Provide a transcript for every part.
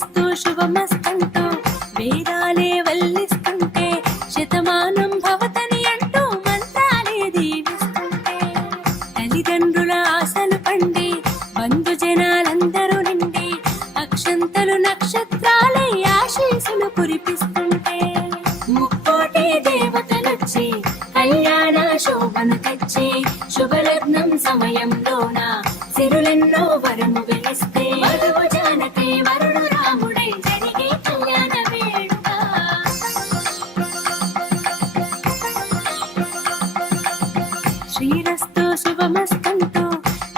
శ్రీరస్తు శుభమస్తంటూ వేదాలే వల్లిస్తుంటే శతమానం భవతని అంటూ మంత్రాలే దీవిస్తుంటే తల్లిదండ్రుల ఆశలు పండి బంధు జనాలందరూ నిండి అక్షంతలు నక్షత్రాలే ఆశీసులు కురిపిస్తుంటే ముక్కోటి దేవతలొచ్చి కళ్యాణ శోభను తెచ్చి శుభలగ్నం సమయంలోన సిరులెన్నో వరము వెలిస్తే వధువు జానకి వరుడు రాముడై జరిగే కళ్యాణ వేడుక శ్రీరస్తు శుభమస్తంటూ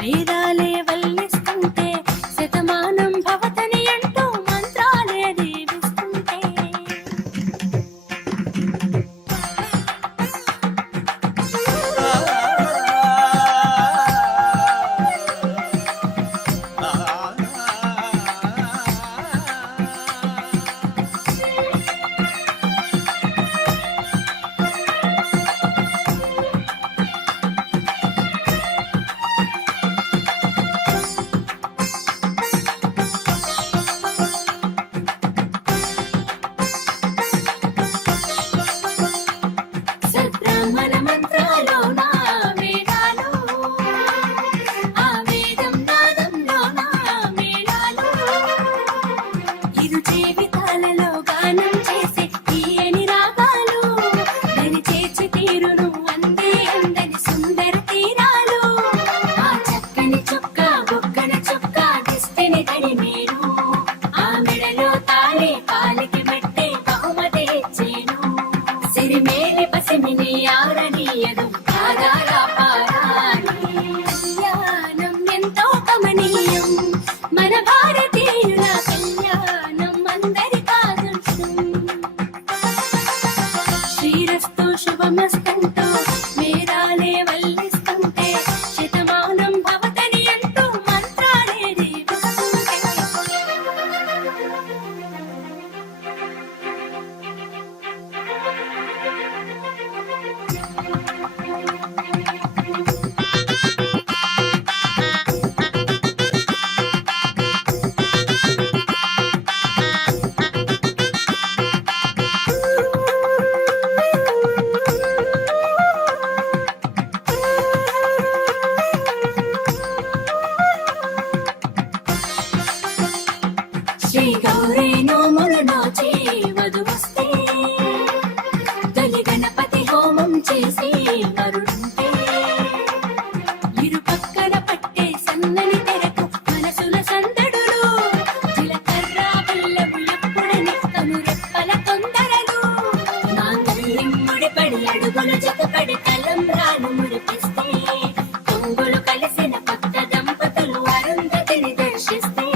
వేదాలే వల్లిస్తుంటే శతమానం భవతని అంటూ మంత్రాలే దీవిస్తుంటే సద్బ్రాహ్మణ మంత్రాలోన వేదాలు ఆ వేదం నాదంలోన మేళాలు ఇరు జీవితాలలో గానం చేసే తీయని రాగాలు దరి చేర్చి తీరును అందే అందని సుందర తీరాలు ఆ చక్కని చొక్క బొక్కన చొక్క దిష్టిని తడి మీరు ఆ మెడలో తాళే కాలికి మెట్టే బహుమతి ఇచ్చేను సిరిమేలి పసిమిని ఆరనీయదు పాదాల పారాణి కళ్యాణం ఎంతో కమనీయం మన భారతీయుల కళ్యాణం అందరికాదర్శం శ్రీరస్తు శుభమస్తంటూ వేదాలే వల్లిస్తుంటే శతమానం భవతని అంటూ మంత్రాలే దీవిస్తుంటే శ్రీ గౌరీ నోములు నోచి వధువస్తే తొలి గణపతి హోమం చేసి వరుడుంటే ఇరు పక్కన పట్టే సన్నని తెరకు మనసుల సందడులు జీలకర్ర బెల్లము ఎప్పుడని కను రెప్పల తొందరలు మాంగళ్యం ముడిపడి అడుగులు జతపడి తలంబ్రాలు ముడిపిస్తే కొంగులు కలిసిన కొత్త దంపతులు అరుంధతిని దర్శిస్తే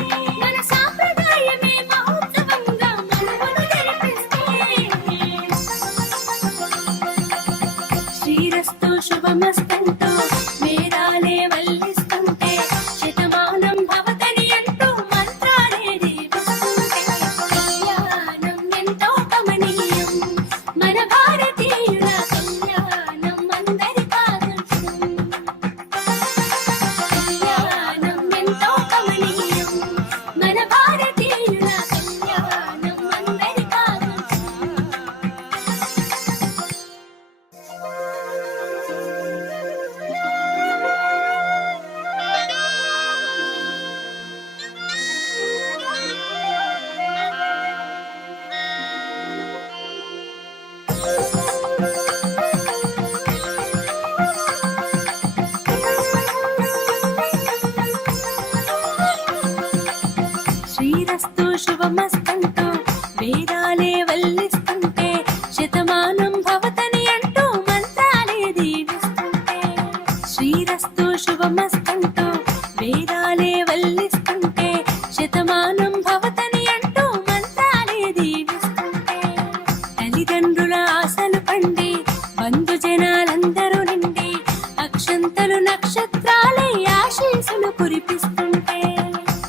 మన సాంప్రదాయమే మహోత్సవంగా మనమును జరిపిస్తే శ్రీరస్తు శుభమస్తంటూ వేదాలే వల్లిస్తుంటే శతమానం భవతని అంటూ మంత్రాలే దీవిస్తుంటే కళ్యాణం ఎంతో కమనీయం మన భారతీయుల కళ్యాణం అందరికాదర్శం కళ్యాణం ఎంతో కమనీయం మన భారతీయుల కళ్యాణం అందరికాదర్శం శ్రీరస్తు శుభమస్తంటూ వేదాలే వల్లిస్తుంటే శతమానం భవతని అంటూ మంత్రాలే దీవిస్తుంటే శ్రీరస్తు శుభమస్తంటూ వేదాలే వల్లిస్తుంటే శతమానం భవతని అంటూ మంత్రాలే దీవిస్తుంటే తల్లిదండ్రుల ఆశలు పండి బంధు జనాలందరూ నిండి అక్షంతలు నక్షత్రాలే ఆశీసులు కురిపిస్తుంటే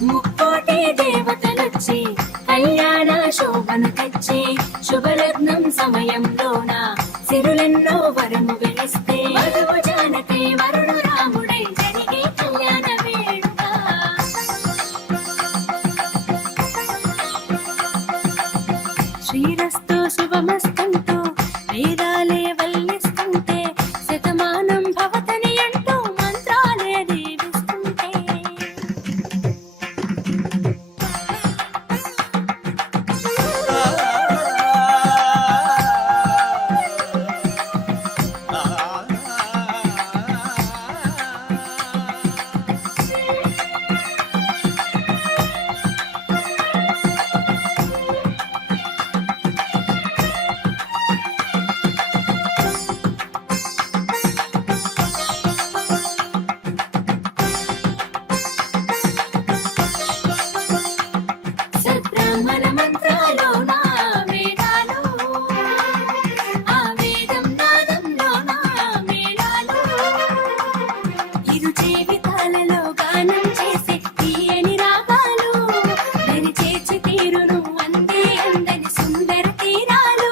ముక్కోటి దేవతలొచ్చి కళ్యాణ శోభను శ్రీరస్తు శుభమస్తంటూ వేదాలే వల్లిస్తుంటే శతమానం భవతని అంటూ మంత్రాలే దీవిస్తుంటే సద్బ్రాహ్మణ మంత్రాలోన వేదాలు ఆ వేదం నాదంలోన మేళాలు ఇరు జీవితాలలో గానం చేసే తీయని రాగాలు దరి చేర్చి తీరును అందే అందని సుందర తీరాలు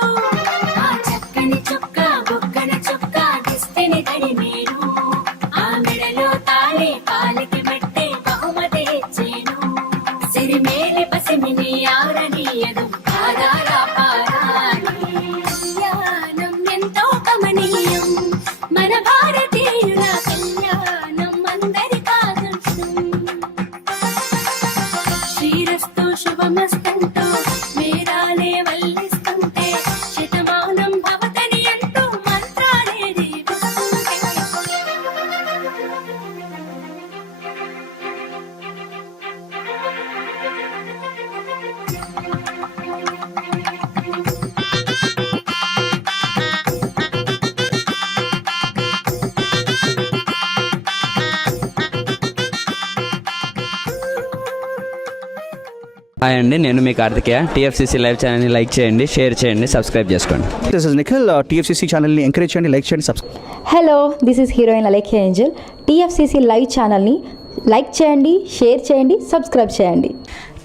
ఆ చక్కని చుక్క బొక్కన చుక్క దిస్తేని తడి మీరు ఆ మెడలో తాళే పాలికి మెట్టే బహుమతి ఇచ్చేను సిరిమేలి పసిమిని ఆరనీయదు పాదాల పారాణి కళ్యాణం ఎంతో కమనీయం మన భారతీయుల కళ్యాణం అందరికాదర్శం శ్రీరస్తు శుభమస్తంటూ మేరాలే వల్లిస్తుంటే శతమానం భవతని అంటూ మంత్రాలే దీవిస్తుంటే హాయ్ అండి, నేను మీ కార్తికేయ. టీఎఫ్సీసీ లైవ్ ఛానల్ని లైక్ చేయండి, షేర్ చేయండి, సబ్స్క్రైబ్ చేసుకోండి. This is Nikhil. టీఎఫ్సీసీ ఛానల్ని ఎంకరేజ్ చేయండి, లైక్ చేయండి, subscribe. Hello, this is heroine Alekhya angel. TFCC live ఛానల్ని లైక్ చేయండి, షేర్ చేయండి, సబ్స్క్రైబ్ చేయండి.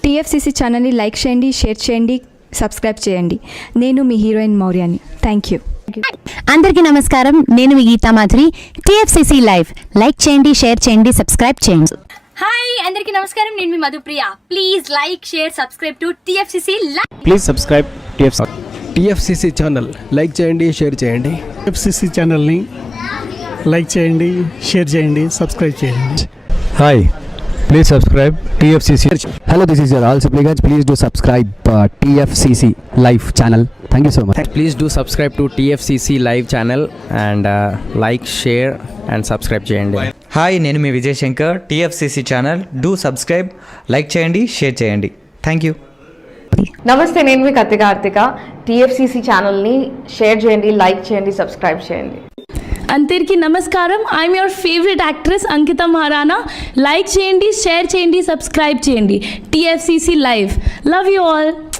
టీఎఫ్సీసీ ఛానల్ని లైక్ చేయండి, షేర్ చేయండి, సబ్స్క్రైబ్ చేయండి. నేను మీ హీరోయిన్ మౌర్యాని. Thank you. అందరికీ నమస్కారం, నేను మీ Geetha Madhuri. TFCC live like చేయండి, షేర్ చేయండి, సబ్స్క్రైబ్ చేయండి. హాయ్ అందరికీ నమస్కారం, నేను మీ Madhupriya. Please like share subscribe to TFCC live. Please subscribe TFCC channel. Like చేయండి, షేర్ చేయండి. టీఎఫ్సీసీ ఛానల్ని లైక్ చేయండి, షేర్ చేయండి, సబ్స్క్రైబ్ చేయండి. Hi, please subscribe TFCC. Hello, this is your all Sipligunj. Please do subscribe TFCC live channel. Thank you so much. Please do subscribe to TFCC live channel and like, share and subscribe చేయండి. Hi, నేను మీ Vijay Shankar. TFCC channel do subscribe, like చేయండి, share చేయండి. Thank you. నమస్తే, నేను మీ Karthika. TFCC ఛానల్ని share చేయండి, like చేయండి, సబ్స్క్రైబ్ చేయండి. అందరికీ నమస్కారం, I'm your favourite actress Ankita Maharana. Like చేయండి, షేర్ చేయండి, సబ్స్క్రైబ్ చేయండి. TFCC live. Love you all.